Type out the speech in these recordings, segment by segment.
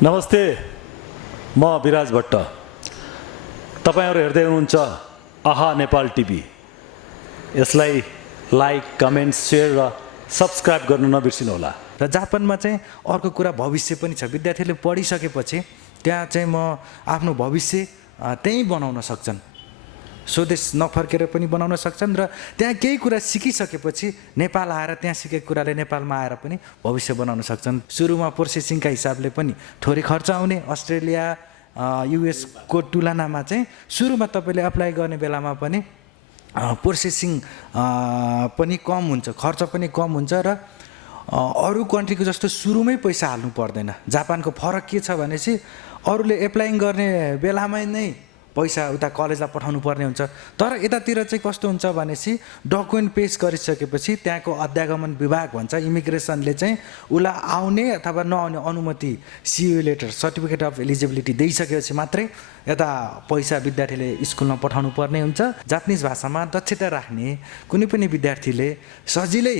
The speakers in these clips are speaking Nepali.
नमस्ते, म विराज भट्ट। तपाईहरु हेर्दै हुनुहुन्छ आहा नेपाल टिभी। यसलाई लाइक, कमेन्ट, शेयर र सब्स्क्राइब गर्न नबिर्सिनु होला। र जापानमा चाहिँ अर्को कुरा भविष्य पनि छ। विद्यार्थीले पढिसकेपछि त्यहाँ चाहिँ म आफ्नो भविष्य त्यही बनाउन सक्छन्। स्वदेश नफर्केर पनि बनाउन सक्छन् र त्यहाँ केही कुरा सिकिसकेपछि नेपाल आएर त्यहाँ सिकेको कुराले नेपालमा आएर पनि भविष्य बनाउन सक्छन्। सुरुमा प्रोसेसिङका हिसाबले पनि थोरै खर्च आउने, अस्ट्रेलिया युएसको तुलनामा चाहिँ सुरुमा तपाईँले अप्लाई गर्ने बेलामा पनि प्रोसेसिङ पनि कम हुन्छ, खर्च पनि कम हुन्छ र अरू कन्ट्रीको जस्तो सुरुमै पैसा हाल्नु पर्दैन। जापानको फरक के छ भनेपछि अरूले एप्लाइङ गर्ने बेलामै नै पैसा उता कलेजलाई पठाउनु पर्ने हुन्छ। तर यतातिर चाहिँ कस्तो हुन्छ भनेपछि डकुमेन्ट पेश गरिसकेपछि त्यहाँको अध्यागमन विभाग भन्छ, इमिग्रेसनले चाहिँ उसलाई आउने अथवा नआउने अनुमति, सियु लेटर, सर्टिफिकेट अफ एलिजिबिलिटी दिइसकेपछि मात्रै यता पैसा विद्यार्थीले स्कुलमा पठाउनु पर्ने हुन्छ। जापानिज भाषामा दक्षता राख्ने कुनै पनि विद्यार्थीले सजिलै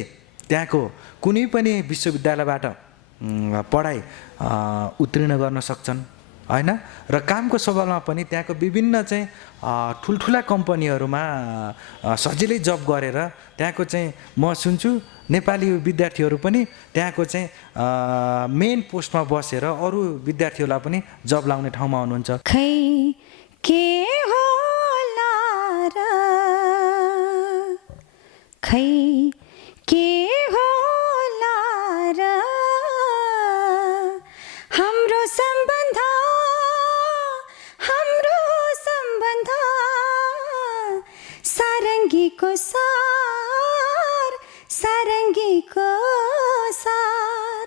त्यहाँको कुनै पनि विश्वविद्यालयबाट पढाइ उत्तीर्ण गर्न सक्छन् हैन। र कामको सवालमा पनि त्यहाँको विभिन्न चाहिँ ठुल्ठुला कम्पनीहरूमा सजिलै जब गरेर त्यहाँको चाहिँ म सुन्छु नेपाली विद्यार्थीहरू पनि त्यहाँको चाहिँ मेन पोस्टमा बसेर अरू विद्यार्थीहरूलाई पनि जब लाउने ठाउँमा हुनुहुन्छ। खै के होला र खै के होला र हाम्रो सम्बन्ध सारङ्गीको सार, सारङ्गीको सार,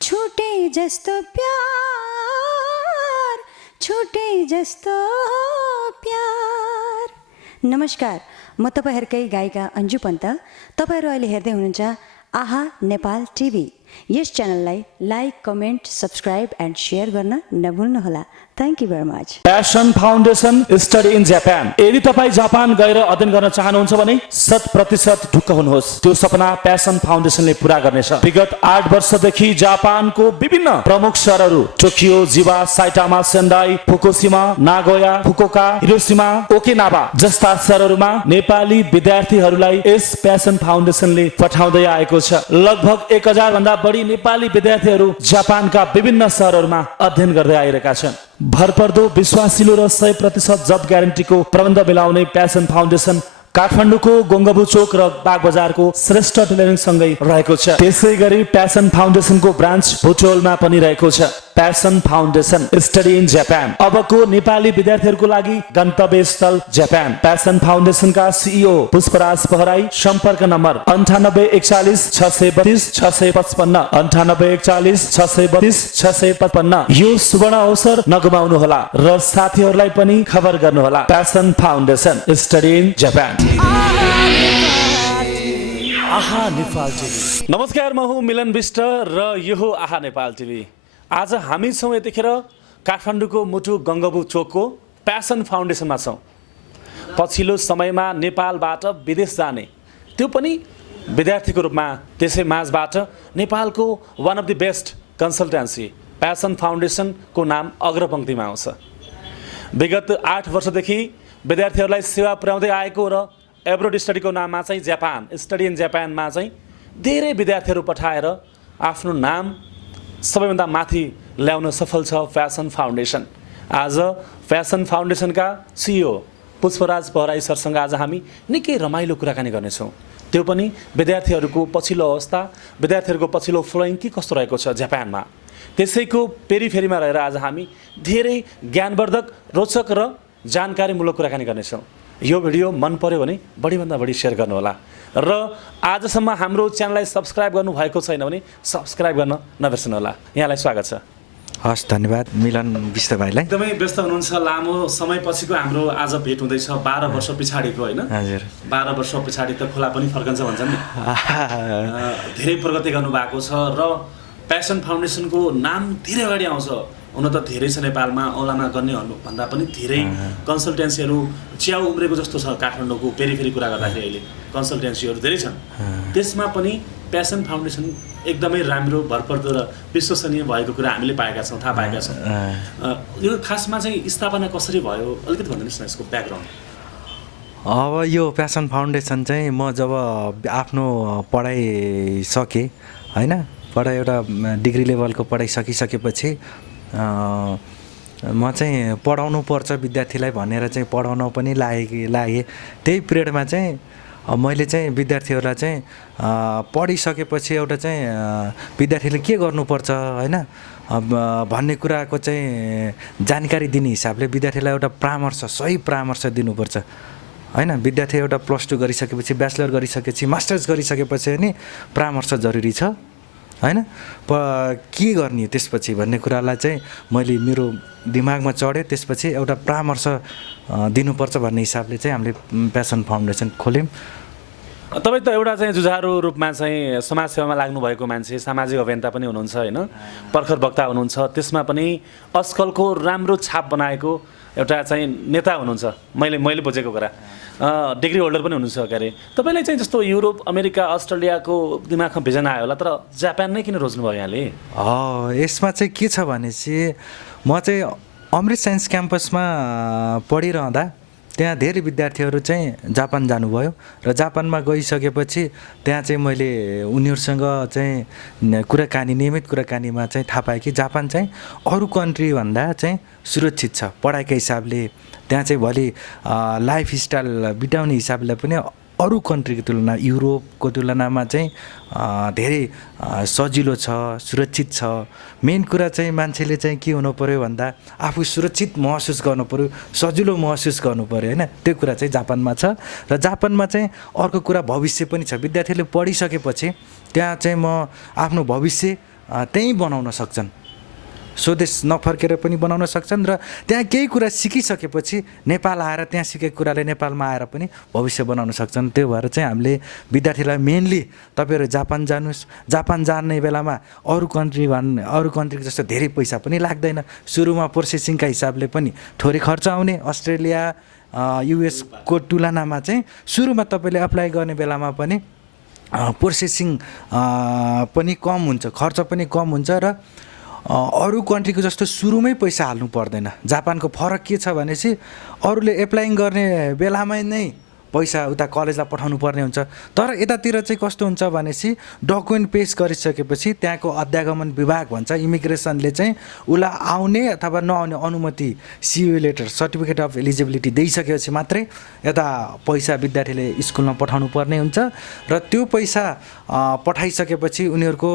छुटे जस्तो प्यार, छुटे जस्तो प्यार। नमस्कार, म तपाईहरुकै गायिका अन्जु पन्त। तपाईहरु अहिले हेर्दै हुनुहुन्छ आहा नेपाल टिभी। यस च्यानललाई like, comment, subscribe and share गर्न नभुल्नुहोला। Thank you very much. Passion foundation study in Japan. यदि तपाईँ जापान गएर अध्ययन गर्न चाहनुहुन्छ भने 100% ढुक्क हुनुहोस्। त्यो सपना प्यासन फाउन्डेसनले पूरा गर्नेछ। विगत 8 वर्षदेखि जापानको विभिन्न प्रमुख सहरहरू Tokyo, Chiba, Saitama, Sendai, Fukushima, Nagoya, Fukuoka, Hiroshima, Okinawa जस्ता सहरहरूमा नेपाली विद्यार्थीहरूलाई यस प्यासन फाउन्डेसनले पठाउँदै आएको छ। लगभग 1000 भन्दा बढी नेपाली विद्यार्थीहरू जापानका विभिन्न सहरहरूमा अध्ययन गर्दै आइरहेका छन्। भरपर्दो, विश्वासिलो र 100% जब ग्यारेन्टीको प्रबन्ध मिलाउने प्यासन फाउन्डेसन काठमाडौँको गोङ्गबु चोक र बाग बजारको श्रेष्ठ टेलरिङ सँगै रहेको छ। त्यसै गरी प्यासन फाउन्डेसनको ब्रान्च भुटोलमा पनि रहेको छ। Passion foundation study in Japan. अबको नेपाली विद्यार्थीहरूको लागि गन्तव्य स्थल जापान। प्यासन फाउन्डेसनका सिइओ पुष्पराज पहराई। सम्पर्क नम्बर 9841 632 655 9841 632 655। यो सुवर्ण अवसर नगुमाउनुहोला र साथीहरूलाई पनि खबर गर्नुहोला। Passion foundation study in Japan. आहा नेपाल टिभी। नमस्कार, म हुँ मिलन विष्ट र यो हो आहा नेपाल टिभी। आज हामी छौँ यतिखेर काठमाडौँको मुटु गङ्गबु चोकको प्यासन फाउन्डेसनमा छौँ। पछिल्लो समयमा नेपालबाट विदेश जाने, त्यो पनि विद्यार्थीको रूपमा, त्यसै माझबाट नेपालको one of the best consultancy passion फाउन्डेसनको नाम अग्रपङ्क्तिमा आउँछ। विगत 8 वर्षदेखि विद्यार्थीहरूलाई सेवा पुर्याउँदै आएको र एब्रोड स्टडीको नाममा चाहिँ जापान, स्टडी इन जापानमा चाहिँ धेरै विद्यार्थीहरू पठाएर आफ्नो नाम सबैभन्दा माथि ल्याउन सफल छ प्यासन फाउन्डेसन। आज प्यासन फाउन्डेसनका सिइओ पुष्पराज पहराई सरसँग आज हामी निकै रमाइलो कुराकानी गर्नेछौँ। त्यो पनि विद्यार्थीहरूको पछिल्लो अवस्था, विद्यार्थीहरूको पछिल्लो फ्लोइङ के कस्तो रहेको छ जापानमा, त्यसैको पेरिफेरीमा रहेर आज हामी धेरै ज्ञानवर्धक, रोचक र जानकारीमूलक कुराकानी गर्नेछौँ। यो भिडियो मन पर्यो भने बढीभन्दा बढी सेयर गर्नुहोला र आजसम्म हाम्रो च्यानललाई सब्स्क्राइब गर्नुभएको छैन भने सब्स्क्राइब गर्न नबिर्सनुहोला। यहाँलाई स्वागत छ। हस्, धन्यवाद मिलन विष्ट भाइलाई। एकदमै व्यस्त हुनुहुन्छ, लामो समयपछिको हाम्रो आज भेट हुँदैछ। 12 वर्ष पछाडिको होइन? हजुर, 12 वर्ष पछाडि त खोला पनि फर्कन्छ भन्छन् नि। धेरै प्रगति गर्नुभएको छ र प्यासन फाउन्डेसनको नाम धेरै अगाडि आउँछ। हुन त धेरै छ नेपालमा, औलामा गर्नेहरू भन्दा पनि धेरै कन्सल्टेन्सीहरू च्याउ उम्रेको जस्तो छ काठमाडौँको पेरिफेरी कुरा गर्दाखेरि। अहिले कन्सल्टेन्सीहरू धेरै छन्, त्यसमा पनि प्यासन फाउन्डेसन एकदमै राम्रो भरपर्दो र विश्वसनीय भएको कुरा हामीले पाएका छौँ, थाहा पाएका छौँ। यो खासमा चाहिँ स्थापना कसरी भयो अलिकति भनिदिनुहोस् न यसको ब्याकग्राउन्ड। अब यो प्यासन फाउन्डेसन चाहिँ म जब आफ्नो पढाइ सकेँ होइन, पढाइ एउटा डिग्री लेभलको पढाइ सकिसकेपछि म चाहिँ पढाउनु पर्छ विद्यार्थीलाई भनेर चाहिँ पढाउन पनि लागेँ। त्यही पिरियडमा चाहिँ मैले चाहिँ विद्यार्थीहरूलाई चाहिँ पढिसकेपछि एउटा चाहिँ विद्यार्थीले के गर्नुपर्छ होइन भन्ने कुराको चाहिँ जानकारी दिने हिसाबले विद्यार्थीलाई एउटा परामर्श, सही परामर्श दिनुपर्छ होइन। विद्यार्थी एउटा +2 गरिसकेपछि, ब्याचलर गरिसकेपछि, मास्टर्स गरिसकेपछि नि परामर्श जरुरी छ होइन। के गर्ने त्यसपछि भन्ने कुरालाई चाहिँ मैले मेरो दिमागमा चढ्यो। त्यसपछि एउटा परामर्श दिनुपर्छ भन्ने हिसाबले चाहिँ हामीले प्यासन फाउन्डेसन खोल्यौँ। तपाईँ त एउटा चाहिँ जुझारु रूपमा चाहिँ समाजसेवामा लाग्नुभएको मान्छे, सामाजिक अभियन्ता पनि हुनुहुन्छ होइन, प्रखर वक्ता हुनुहुन्छ, त्यसमा पनि आजकलको राम्रो छाप बनाएको एउटा चाहिँ नेता हुनुहुन्छ, मैले बुझेको कुरा। डिग्री होल्डर पनि हुनुहुन्छ के अरे। तपाईँलाई चाहिँ जस्तो युरोप, अमेरिका, अस्ट्रेलियाको दिमागमा भिजन आयो होला, तर जापान नै किन रोज्नुभयो यहाँले? यसमा चाहिँ के छ भनेपछि म चाहिँ अमृत साइन्स क्याम्पसमा पढिरहँदा त्यहाँ धेरै विद्यार्थीहरू चाहिँ जापान जानुभयो र जापानमा गइसकेपछि त्यहाँ चाहिँ मैले उनीहरूसँग चाहिँ नियमित कुराकानीमा चाहिँ थाहा पाएँ कि जापान चाहिँ अरू कन्ट्रीभन्दा चाहिँ सुरक्षित छ पढाइको हिसाबले। त्यहाँ चाहिँ भोलि लाइफस्टाइल बिताउने हिसाबले पनि अरू कन्ट्रीको तुलना, युरोपको तुलनामा चाहिँ धेरै सजिलो छ, सुरक्षित छ। मेन कुरा चाहिँ मान्छेले चाहिँ के हुनु पऱ्यो भन्दा आफू सुरक्षित महसुस गर्नु पऱ्यो, सजिलो महसुस गर्नु पऱ्यो होइन। त्यो कुरा चाहिँ जापानमा छ। र जापानमा चाहिँ अर्को कुरा भविष्य पनि छ। विद्यार्थीले पढिसकेपछि त्यहाँ चाहिँ म आफ्नो भविष्य त्यहीँ बनाउन सक्छन्, स्वदेश नफर्केर पनि बनाउन सक्छन्। र त्यहाँ केही कुरा सिकिसकेपछि नेपाल आएर त्यहाँ सिकेको कुराले नेपालमा आएर पनि भविष्य बनाउन सक्छन्। त्यो भएर चाहिँ हामीले विद्यार्थीलाई मेनली तपाईँहरू जापान जानुहोस्। जापान जाने बेलामा अरू कन्ट्रीको जस्तो धेरै पैसा पनि लाग्दैन। सुरुमा प्रोसेसिङका हिसाबले पनि थोरै खर्च आउने। अस्ट्रेलिया, युएसको तुलनामा चाहिँ सुरुमा तपाईँले अप्लाई गर्ने बेलामा पनि प्रोसेसिङ पनि कम हुन्छ, खर्च पनि कम हुन्छ र अरू कन्ट्रीको जस्तो सुरुमै पैसा हाल्नु पर्दैन। जापानको फरक के छ भनेपछि अरूले एप्लाइङ गर्ने बेलामै नै पैसा उता कलेजलाई पठाउनु पर्ने हुन्छ। तर यतातिर चाहिँ कस्तो हुन्छ भनेपछि डकुमेन्ट पेश गरिसकेपछि त्यहाँको अध्यागमन विभाग भन्छ, इमिग्रेसनले चाहिँ उसलाई आउने अथवा नआउने अनुमति, CO letter, certificate of eligibility दिइसकेपछि मात्रै यता पैसा विद्यार्थीले स्कुलमा पठाउनु पर्ने हुन्छ। र त्यो पैसा पठाइसकेपछि उनीहरूको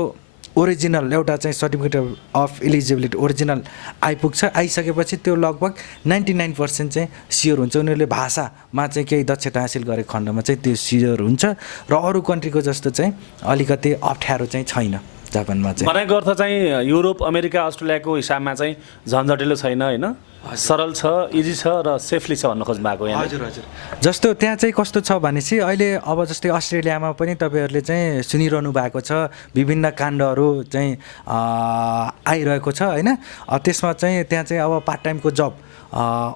ओरिजिनल एउटा चाहिँ सर्टिफिकेट अफ एलिजिबिलिटी ओरिजिनल आइसकेपछि त्यो लगभग 99% चाहिँ स्योर हुन्छ। उनीहरूले भाषामा चाहिँ केही दक्षता हासिल गरेको खण्डमा चाहिँ त्यो स्योर हुन्छ। र अरू कन्ट्रीको जस्तो चाहिँ अलिकति अप्ठ्यारो चाहिँ छैन जापानमा चाहिँ। भनेको अर्थ चाहिँ युरोप, अमेरिका, अस्ट्रेलियाको हिसाबमा चाहिँ झन्झटिलो छैन होइन, सरल छ, इजी छ र सेफली छ भन्नु खोज्नु भएको यहाँ। हजुर हजुर। जस्तो त्यहाँ चाहिँ कस्तो छ भनेपछि अहिले अब जस्तै अस्ट्रेलियामा पनि तपाईँहरूले चाहिँ सुनिरहनु भएको छ, विभिन्न काण्डहरू चाहिँ आइरहेको छ होइन। त्यसमा चाहिँ त्यहाँ चाहिँ अब पार्ट टाइमको जब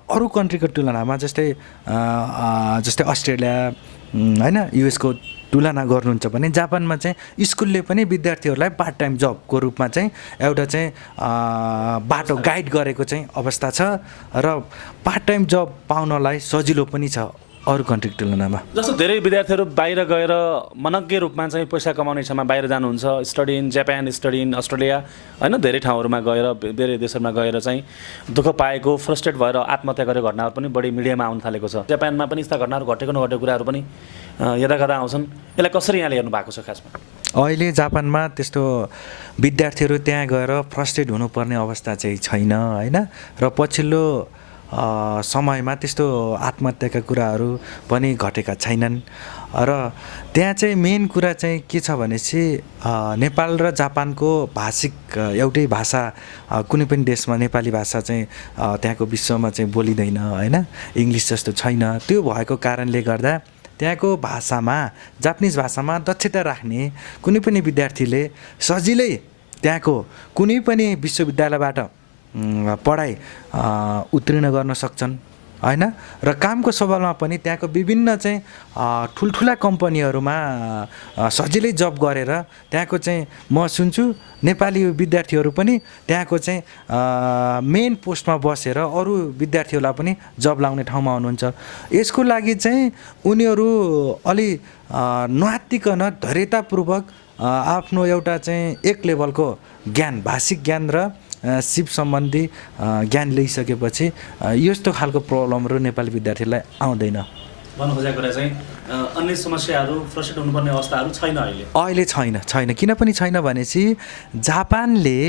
अरू कन्ट्रीको तुलनामा जस्तै अस्ट्रेलिया होइन, युएसको तुलना गर्नुहुन्छ भने जापानमा चाहिँ स्कुलले पनि विद्यार्थीहरूलाई पार्ट टाइम जबको रूपमा चाहिँ एउटा चाहिँ बाटो गाइड गरेको चाहिँ अवस्था छ। र पार्ट टाइम जब पाउनलाई सजिलो पनि छ अरू कन्ट्रीको तुलनामा। जस्तो धेरै विद्यार्थीहरू बाहिर गएर मनग्गे रूपमा चाहिँ पैसा कमाउने इच्छामा बाहिर जानुहुन्छ, study in Japan, study in Australia होइन, धेरै ठाउँहरूमा गएर, धेरै देशहरूमा गएर चाहिँ दुःख पाएको, फ्रस्ट्रेट भएर आत्महत्या गरेको घटनाहरू पनि बढी मिडियामा आउन थालेको छ। जापानमा पनि यस्ता घटनाहरू घटेको नघटेको कुराहरू पनि यता कता आउँछन्। यसलाई कसरी यहाँले हेर्नु भएको छ खासमा? अहिले जापानमा त्यस्तो विद्यार्थीहरू त्यहाँ गएर फ्रस्ट्रेट हुनुपर्ने अवस्था चाहिँ छैन होइन। र पछिल्लो समयमा त्यस्तो आत्महत्याका कुराहरू पनि घटेका छैनन्। र त्यहाँ चाहिँ मेन कुरा चाहिँ के छ भनेपछि नेपाल र जापानको भाषिक एउटै भाषा, कुनै पनि देशमा नेपाली भाषा चाहिँ त्यहाँको विश्वमा चाहिँ बोलिँदैन होइन, इङ्ग्लिस जस्तो छैन। त्यो भएको कारणले गर्दा त्यहाँको भाषामा, जापानिज भाषामा दक्षता राख्ने कुनै पनि विद्यार्थीले सजिलै त्यहाँको कुनै पनि विश्वविद्यालयबाट पढाइ उत्तीर्ण गर्न सक्छन् होइन र कामको सवालमा पनि त्यहाँको विभिन्न चाहिँ ठुल्ठुला कम्पनीहरूमा सजिलै जब गरेर त्यहाँको चाहिँ म सुन्छु नेपाली विद्यार्थीहरू पनि त्यहाँको चाहिँ मेन पोस्टमा बसेर अरू विद्यार्थीहरूलाई पनि जब लाउने ठाउँमा हुनुहुन्छ। यसको लागि चाहिँ उनीहरू अलि नआत्तिकन धैर्यतापूर्वक आफ्नो एउटा चाहिँ एक लेभलको ज्ञान भाषिक ज्ञान र सिप सम्बन्धी ज्ञान लिइसकेपछि यस्तो खालको प्रब्लमहरू नेपाली विद्यार्थीलाई आउँदैन। भन्नु खोजेको कुरा चाहिँ अन्य समस्याहरू फ्रस्ट्रेट हुनुपर्ने अवस्थाहरू छैन अहिले छैन किन पनि छैन भनेपछि जापानले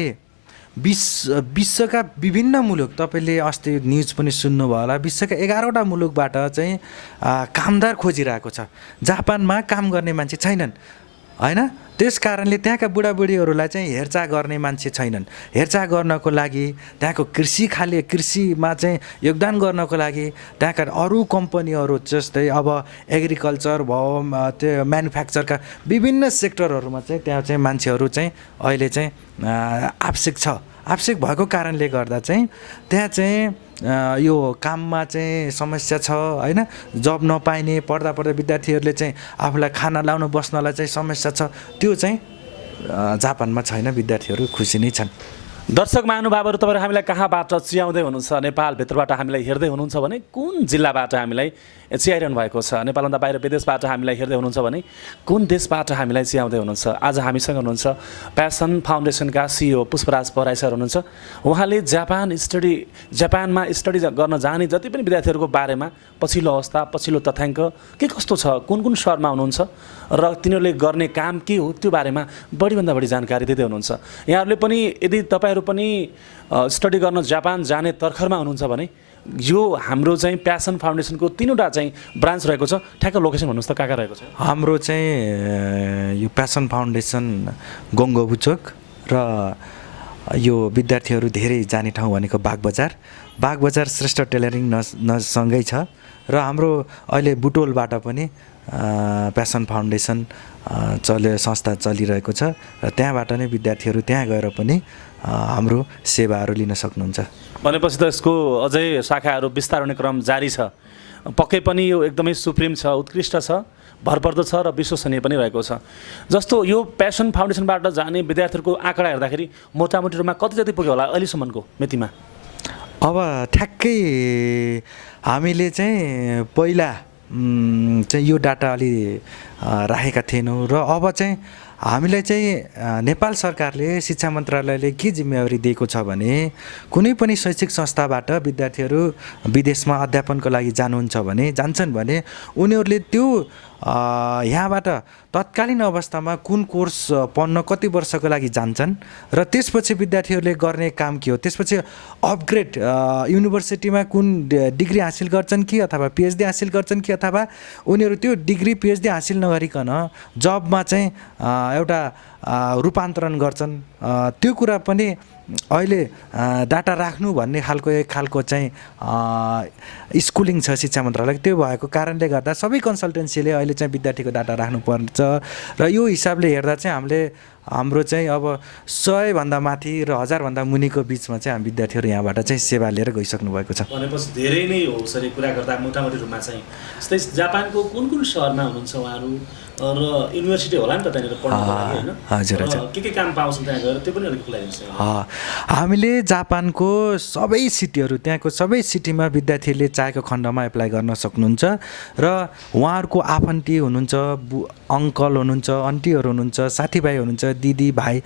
विश्वका विभिन्न मुलुक तपाईँले अस्ति न्युज पनि सुन्नुभयो होला विश्वका 11वटा मुलुकबाट चाहिँ कामदार खोजिरहेको छ। जापानमा काम गर्ने मान्छे छैनन् होइन त्यस कारणले त्यहाँका बुढाबुढीहरूलाई चाहिँ हेरचाह गर्ने मान्छे छैनन्। हेरचाह गर्नको लागि त्यहाँको कृषिमा चाहिँ योगदान गर्नको लागि त्यहाँका अरू कम्पनीहरू जस्तै अब एग्रिकल्चर भयो त्यो म्यानुफ्याक्चरका विभिन्न सेक्टरहरूमा चाहिँ त्यहाँ चाहिँ मान्छेहरू चाहिँ अहिले चाहिँ आवश्यक भएको कारणले गर्दा चाहिँ त्यहाँ चाहिँ यो काममा चाहिँ समस्या छ होइन जब नपाइने पढ्दा विद्यार्थीहरूले चाहिँ आफूलाई खाना लाउन बस्नलाई चाहिँ समस्या छ त्यो चाहिँ जापानमा छैन। विद्यार्थीहरू खुसी नै छन्। दर्शक महानुभावहरू तपाईँहरू हामीलाई कहाँबाट चियाउँदै हुनुहुन्छ नेपालभित्रबाट हामीलाई हेर्दै हुनुहुन्छ भने कुन जिल्लाबाट हामीलाई चियाइरहनु भएको छ नेपालभन्दा बाहिर विदेशबाट हामीलाई हेर्दै हुनुहुन्छ भने कुन देशबाट हामीलाई चियाउँदै हुनुहुन्छ। आज हामीसँग हुनुहुन्छ प्यासन फाउन्डेसनका सिइओ पुष्पराज पराई सर हुनुहुन्छ। उहाँले जापानमा स्टडी गर्न जाने जति पनि विद्यार्थीहरूको बारेमा पछिल्लो अवस्था पछिल्लो तथ्याङ्क के कस्तो छ कुन सहरमा हुनुहुन्छ र तिनीहरूले गर्ने काम के हो त्यो बारेमा बढीभन्दा बढी जानकारी दिँदै हुनुहुन्छ। यहाँहरूले पनि यदि तपाईँहरू पनि स्टडी गर्न जापान जाने तर्खरमा हुनुहुन्छ भने यो हाम्रो चाहिँ प्यासन फाउन्डेसनको 3वटा चाहिँ ब्रान्च रहेको छ ठ्याक्क लोकेसन भन्नुहोस् त कहाँ रहेको छ। हाम्रो चाहिँ यो प्यासन फाउन्डेसन गङ्गोबु चोक र यो विद्यार्थीहरू धेरै जाने ठाउँ भनेको बागबजार श्रेष्ठ टेलरिङ सँगै छ र हाम्रो अहिले बुटोलबाट पनि प्यासन फाउन्डेसन संस्था चलिरहेको छ र त्यहाँबाट नै विद्यार्थीहरू त्यहाँ गएर पनि हाम्रो सेवाहरू लिन सक्नुहुन्छ। भनेपछि त यसको अझै शाखाहरू विस्तार हुने क्रम जारी छ। पक्कै पनि यो एकदमै सुप्रिम छ उत्कृष्ट छ भरपर्दो छ र विश्वसनीय पनि रहेको छ। जस्तो यो प्यासन फाउन्डेसनबाट जाने विद्यार्थीहरूको आँकडा हेर्दाखेरि मोटामोटी रूपमा कति जति पुग्यो होला अहिलेसम्मको मितिमा? अब ठ्याक्कै हामीले चाहिँ पहिला चाहिँ यो डाटा अलि राखेका थिएनौँ र अब चाहिँ हामीलाई चाहिँ नेपाल सरकारले शिक्षा मन्त्रालयले के जिम्मेवारी दिएको छ भने कुनै पनि शैक्षिक संस्थाबाट विद्यार्थीहरू विदेशमा अध्यापनको लागि जान्छन् भने उनीहरूले त्यो यहाँबाट तत्कालीन अवस्थामा कुन कोर्स पढ्न कति वर्षको लागि जान्छन् र त्यसपछि विद्यार्थीहरूले गर्ने काम के हो त्यसपछि अपग्रेड युनिभर्सिटीमा कुन डिग्री हासिल गर्छन् कि अथवा पिएचडी हासिल गर्छन् कि अथवा उनीहरू त्यो डिग्री पिएचडी हासिल नगरिकन जबमा चाहिँ एउटा रूपान्तरण गर्छन् त्यो कुरा पनि अहिले डाटा राख्नु भन्ने एक खालको चाहिँ स्कुलिङ छ शिक्षा मन्त्रालय त्यो भएको कारणले गर्दा सबै कन्सल्टेन्सीले अहिले चाहिँ विद्यार्थीको डाटा राख्नुपर्छ र यो हिसाबले हेर्दा चाहिँ हाम्रो चाहिँ अब 100 भन्दा माथि र 1000 भन्दा मुनिको बिचमा चाहिँ हामी विद्यार्थीहरू यहाँबाट चाहिँ सेवा लिएर गइसक्नु भएको छ। भनेपछि धेरै नै हो सरी कुरा गर्दा मोटामोटी रूपमा चाहिँ जस्तै जापानको कुन सहरमा हुनुहुन्छ उहाँहरू र युनिभर्सिटी होला नि त त्यहाँनिर पढ्नको लागि हैन? हजुर के काम पाउँछन् त्यहाँ गएर त्यो पनि अलिक खुलाइदिनुहोस्। हामीले जापानको सबै सिटीहरू त्यहाँको सबै सिटीमा विद्यार्थीले चाहेको खण्डमा एप्लाई गर्न सक्नुहुन्छ र उहाँहरूको आफन्ती हुनुहुन्छ अङ्कल हुनुहुन्छ आन्टीहरू हुनुहुन्छ साथीभाइ हुनुहुन्छ दिदी भाइ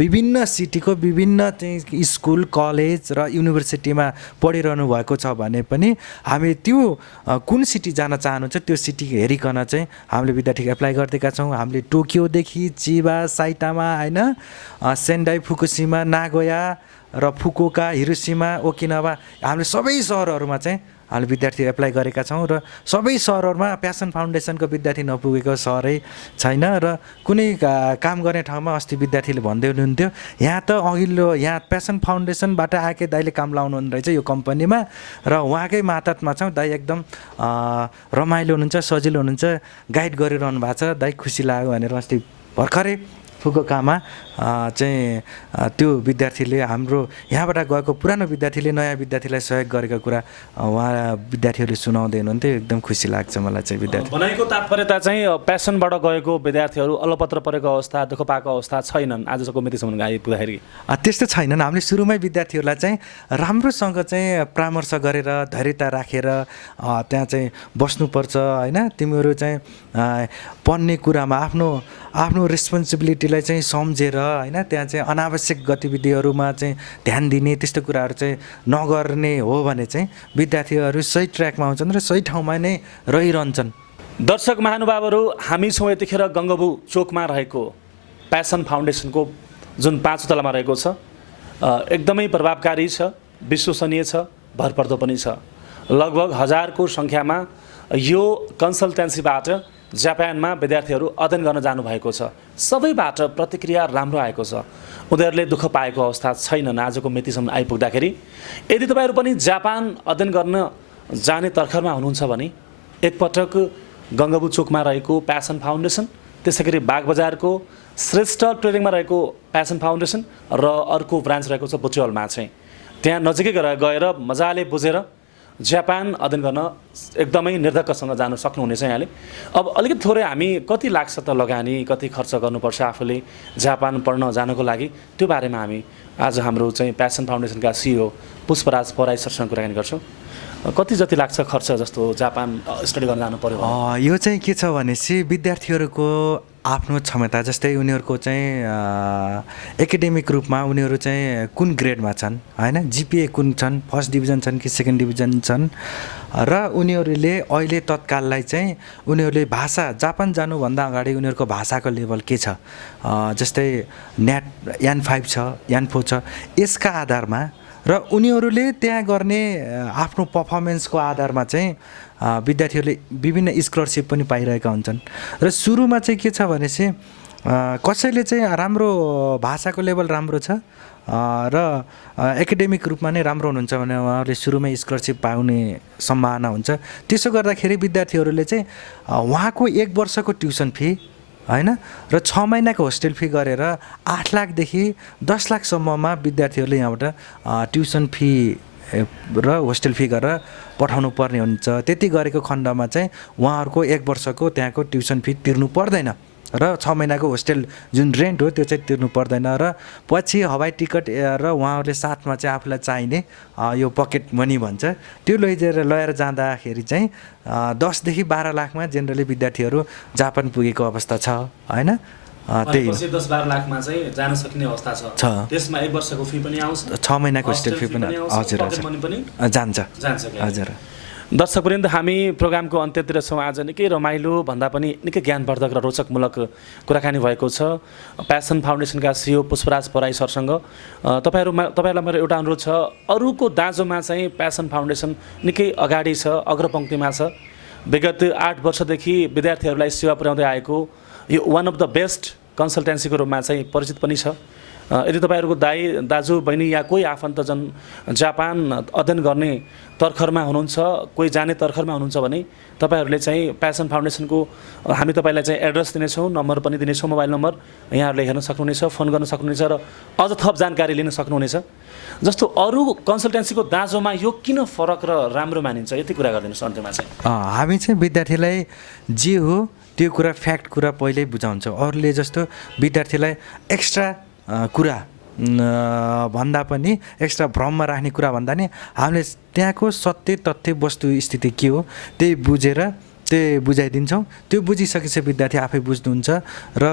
विभिन्न सिटीको विभिन्न चाहिँ स्कुल कलेज र युनिभर्सिटीमा पढिरहनु भएको छ भने पनि हामी त्यो कुन सिटी जान चाहनुहुन्छ त्यो सिटी हेरिकन चाहिँ हामीले विद्यार्थीको एप्लाई गरिदिएका छौँ। हामीले टोकियोदेखि चिबा साइटामा होइन सेन्डाई फुकुशिमा नागोया र फुकुओका हिरोसिमा ओकिनावा हामीले सबै सहरहरूमा चाहिँ हामीले विद्यार्थी एप्लाई गरेका छौँ र सबै सहरहरूमा प्यासन फाउन्डेसनको विद्यार्थी नपुगेको सहरै छैन र कुनै काम गर्ने ठाउँमा अस्ति विद्यार्थीले भन्दै हुनुहुन्थ्यो यहाँ त यहाँ प्यासन फाउन्डेसनबाट आएकै दाइले काम लाउनु रहेछ यो कम्पनीमा र उहाँकै मातहतमा छौँ दाइ एकदम रमाइलो हुनुहुन्छ सजिलो हुनुहुन्छ गाइड गरिरहनु भएको छ दाइ खुसी लाग्यो भनेर अस्ति भर्खरै फुकुकामा चाहिँ त्यो विद्यार्थीले हाम्रो यहाँबाट गएको पुरानो विद्यार्थीले नयाँ विद्यार्थीलाई सहयोग गरेको कुरा उहाँ विद्यार्थीहरूले सुनाउँदै हुनुहुन्थ्यो एकदम खुसी लाग्छ मलाई चाहिँ विद्यार्थी भनाइको तात्पर्यता चाहिँ प्यासनबाट गएको विद्यार्थीहरू अलपत्र परेको अवस्था दुःख पाएको अवस्था छैनन् आजको मितिसम्म आइपुग्दाखेरि त्यस्तो छैनन् हामीले सुरुमै विद्यार्थीहरूलाई चाहिँ राम्रोसँग चाहिँ परामर्श गरेर धैर्यता राखेर त्यहाँ चाहिँ बस्नुपर्छ होइन तिमीहरू चाहिँ पढ्ने कुरामा आफ्नो रेस्पोन्सिबिलिटीलाई चाहिँ सम्झेर होइन त्यहाँ चाहिँ अनावश्यक गतिविधिहरूमा चाहिँ ध्यान दिने त्यस्तो कुराहरू चाहिँ नगर्ने हो भने चाहिँ विद्यार्थीहरू सही ट्र्याकमा आउँछन् र सही ठाउँमा नै रहिरहन्छन्। दर्शक महानुभावहरू हामी छौँ यतिखेर गङ्गबु चोकमा रहेको प्यासन फाउन्डेसनको जुन 5 तलामा रहेको छ एकदमै प्रभावकारी छ विश्वसनीय छ भरपर्दो पनि छ। लगभग 1000 को सङ्ख्यामा यो कन्सल्टेन्सीबाट जापानमा विद्यार्थीहरू अध्ययन गर्न जानुभएको छ। सबैबाट प्रतिक्रिया राम्रो आएको छ। उनीहरूले दुःख पाएको अवस्था छैनन् आजको मितिसम्म आइपुग्दाखेरि। यदि तपाईँहरू पनि जापान अध्ययन गर्न जाने तर्खरमा हुनुहुन्छ भने एकपटक गङ्गबु चोकमा रहेको प्यासन फाउन्डेसन त्यसै गरी बागबजारको श्रेष्ठ ट्रेडिङमा रहेको प्यासन फाउन्डेसन र अर्को ब्रान्च रहेको छ बुचेवलमा चाहिँ त्यहाँ नजिकै गएर मजाले बुझेर जापान अध्ययन गर्न एकदमै निर्धक्कसँग जान सक्नुहुनेछ यहाँले। अब अलिकति थोरै हामी कति लाग्छ त लगानी कति खर्च गर्नुपर्छ आफूले जापान पढ्न जानको लागि त्यो बारेमा हामी आज हाम्रो चाहिँ प्यासन फाउन्डेसनका सिइओ पुष्पराज पराई सरसँग कुराकानी गर्छौँ। कति जति लाग्छ खर्च जस्तो जापान स्टडी गर्न जानु पर्यो? यो चाहिँ के छ भनेपछि विद्यार्थीहरूको आफ्नो क्षमता जस्तै उनीहरूको चाहिँ एकाडेमिक रूपमा उनीहरू चाहिँ कुन ग्रेडमा छन् होइन जिपिए कुन छन् फर्स्ट डिभिजन छन् कि सेकेन्ड डिभिजन छन् र उनीहरूले अहिले तत्काललाई चाहिँ उनीहरूले भाषा जापान जानुभन्दा अगाडि उनीहरूको भाषाको लेभल के छ जस्तै नेट N5 छ N4 छ यसका आधारमा र उनीहरूले त्यहाँ गर्ने आफ्नो पर्फर्मेन्सको आधारमा चाहिँ विद्यार्थीहरूले विभिन्न स्कलरसिप पनि पाइरहेका हुन्छन्। र सुरुमा चाहिँ के छ भनेपछि कसैले चाहिँ राम्रो भाषाको लेभल राम्रो छ र एकाडेमिक रूपमा नै राम्रो हुनुहुन्छ भने उहाँहरूले सुरुमै स्कलरसिप पाउने सम्भावना हुन्छ। त्यसो गर्दाखेरि विद्यार्थीहरूले चाहिँ उहाँको 1 वर्षको ट्युसन फी होइन र 6 महिनाको होस्टेल फी गरेर 8 लाखदेखि 10 लाखसम्ममा विद्यार्थीहरूले यहाँबाट ट्युसन फी र होस्टेल फी गरेर पठाउनु पर्ने हुन्छ। त्यति गरेको खण्डमा चाहिँ उहाँहरूको 1 वर्षको त्यहाँको ट्युसन फी तिर्नु पर्दैन र 6 महिनाको होस्टेल जुन रेन्ट हो त्यो चाहिँ तिर्नु पर्दैन र पछि हवाई टिकट र उहाँहरूले साथमा चाहिँ आफूलाई चाहिने यो पकेट मनी भन्छ त्यो लिएर जाँदाखेरि चाहिँ 10 देखि 12 लाखमा जेनरली विद्यार्थीहरू जापान पुगेको अवस्था छ होइन। त्यही 10-12 लाखमा चाहिँ जान सक्ने अवस्था छ। त्यसमा 1 वर्षको फी पनि आउँछ 6 महिनाको होस्टेल फी पनि हजुर जान्छ हजुर। दर्शकवृन्द हामी प्रोग्रामको अन्त्यतिर छौँ। आज निकै रमाइलो भन्दा पनि निकै ज्ञानवर्धक र रोचकमूलक कुराकानी भएको छ प्यासन फाउन्डेसनका सिइओ पुष्पराज पराई सरसँग। तपाईँहरूलाई मेरो एउटा अनुरोध छ अरूको दाँजोमा चाहिँ प्यासन फाउन्डेसन निकै अगाडि छ अग्रपङ्क्तिमा छ। विगत 8 वर्षदेखि विद्यार्थीहरूलाई सेवा पुर्याउँदै आएको यो वान अफ द बेस्ट कन्सल्टेन्सीको रूपमा चाहिँ परिचित पनि छ। यदि तपाईँहरूको दाजु बहिनी या कोही आफन्तजन जापान अध्ययन गर्ने तर्खरमा हुनुहुन्छ कोही जाने तर्खरमा हुनुहुन्छ भने तपाईँहरूले चाहिँ प्यासन फाउन्डेसनको हामी तपाईँलाई चाहिँ एड्रेस दिनेछौँ नम्बर पनि दिनेछौँ मोबाइल नम्बर यहाँहरूले हेर्न सक्नुहुनेछ फोन गर्न सक्नुहुनेछ र अझ थप जानकारी लिन सक्नुहुनेछ। जस्तो अरू कन्सल्टेन्सीको दाँजोमा यो किन फरक र राम्रो मानिन्छ यति कुरा गरिदिनुहोस् अन्त्यमा चाहिँ। हामी चाहिँ विद्यार्थीलाई जे हो त्यो कुरा फ्याक्ट कुरा पहिल्यै बुझाउँछौँ। अरूले जस्तो विद्यार्थीलाई एक्स्ट्रा कुरा भन्दा पनि एक्स्ट्रा भ्रममा राख्ने कुरा भन्दा नि हामीले त्यहाँको सत्य तथ्य वस्तु स्थिति के हो त्यही बुझेर त्यही बुझाइदिन्छौँ। त्यो बुझिसकेपछि विद्यार्थी आफै बुझ्नुहुन्छ र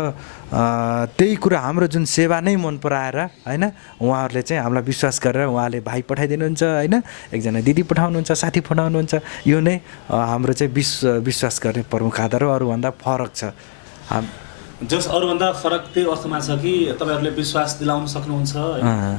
त्यही कुरा हाम्रो जुन सेवा नै मन पराएर होइन उहाँहरूले चाहिँ हामीलाई विश्वास गरेर उहाँले भाइ पठाइदिनुहुन्छ होइन एकजना दिदी पठाउनुहुन्छ साथी पठाउनुहुन्छ यो नै हाम्रो चाहिँ विश्वास गर्ने प्रमुख आधार हो। अरूभन्दा फरक छ जस अरूभन्दा फरक त्यो अर्थमा छ कि तपाईँहरूले विश्वास दिलाउन सक्नुहुन्छ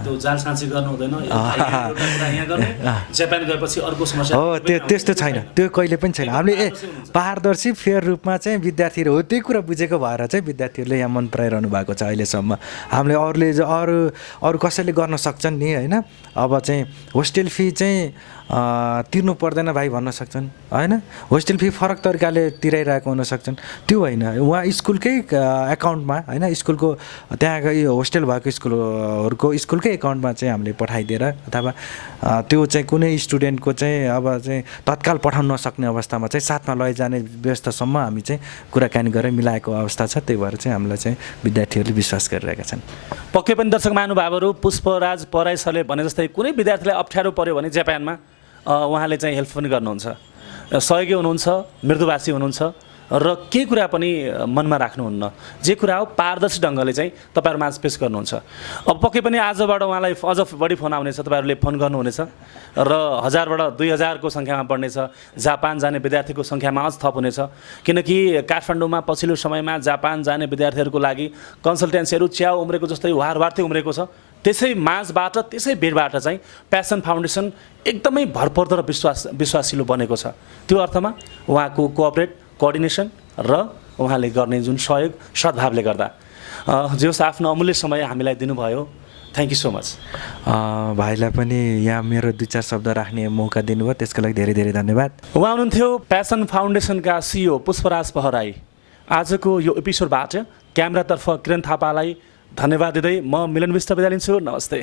त्यो जाल साँची गर्नु हुँदैन यहाँ गर्ने जापान गएपछि अर्को समस्या हो त्यस्तो छैन त्यो कहिले पनि छैन। हामीले पारदर्शी फेयर रूपमा चाहिँ विद्यार्थीहरू हो त्यही कुरा बुझेको भएर चाहिँ विद्यार्थीहरूले यहाँ मन पराइरहनु भएको छ अहिलेसम्म। हामीले अरू कसैले गर्न सक्छन् नि होइन अब चाहिँ होस्टेल फी चाहिँ तिर्नु पर्दैन भाइ भन्न सक्छन् होइन, होस्टेल फी फरक तरिकाले तिराइरहेको हुन सक्छन्, त्यो होइन, उहाँ स्कुलकै एकाउन्टमा होइन, स्कुलको त्यहाँको यो होस्टेल भएको स्कुलकै एकाउन्टमा चाहिँ हामीले पठाइदिएर अथवा त्यो चाहिँ कुनै स्टुडेन्टको चाहिँ अब चाहिँ तत्काल पठाउन नसक्ने अवस्थामा चाहिँ साथमा लैजाने व्यवस्थासम्म हामी चाहिँ कुराकानी गरेर मिलाएको अवस्था छ। त्यही भएर चाहिँ हामीलाई चाहिँ विद्यार्थीहरूले विश्वास गरिरहेका छन्। पक्कै पनि दर्शक महानुभावहरू, पुष्पराज पराई सरले भने जस्तै कुनै विद्यार्थीलाई अप्ठ्यारो पर्यो भने जापानमा उहाँले चाहिँ हेल्प पनि गर्नुहुन्छ, सहयोगी हुनुहुन्छ, मृदुभाषी हुनुहुन्छ र के कुरा पनि मनमा राख्नुहुन्न, जे कुरा हो पारदर्शी ढङ्गले चाहिँ तपाईँहरूमा पेस गर्नुहुन्छ। अब पक्कै पनि आजबाट उहाँलाई अझ बढी फोन आउनेछ, तपाईँहरूले फोन गर्नुहुनेछ र 1000बाट 2000को सङ्ख्यामा बढ्नेछ, जापान जाने विद्यार्थीको सङ्ख्यामा अझ थप हुनेछ, किनकि काठमाडौँमा पछिल्लो समयमा जापान जाने विद्यार्थीहरूको लागि कन्सल्टेन्सीहरू च्याउ उम्रेको जस्तै वारवार्तै उम्रेको छ। त्यसै माझबाट त्यसै भिडबाट चाहिँ प्यासन फाउन्डेसन एकदमै भरपर्दो र विश्वासिलो बनेको छ। त्यो अर्थमा उहाँको कोअपरेट कोअर्डिनेसन र उहाँले गर्ने जुन सहयोग सद्भावले गर्दा जे होस् आफ्नो अमूल्य समय हामीलाई दिनुभयो, थ्याङ्क यू सो मच। भाइलाई पनि यहाँ मेरो 2-4 शब्द राख्ने मौका दिनुभयो, त्यसको लागि धेरै धेरै धन्यवाद। उहाँ हुनुहुन्थ्यो प्यासन फाउन्डेसनका CEO पुष्पराज पहराई। आजको यो एपिसोडबाट क्यामेरातर्फ किरण थापालाई धन्यवाद दिँदै म मिलन विष्ट बिदा लिन्छु। नमस्ते।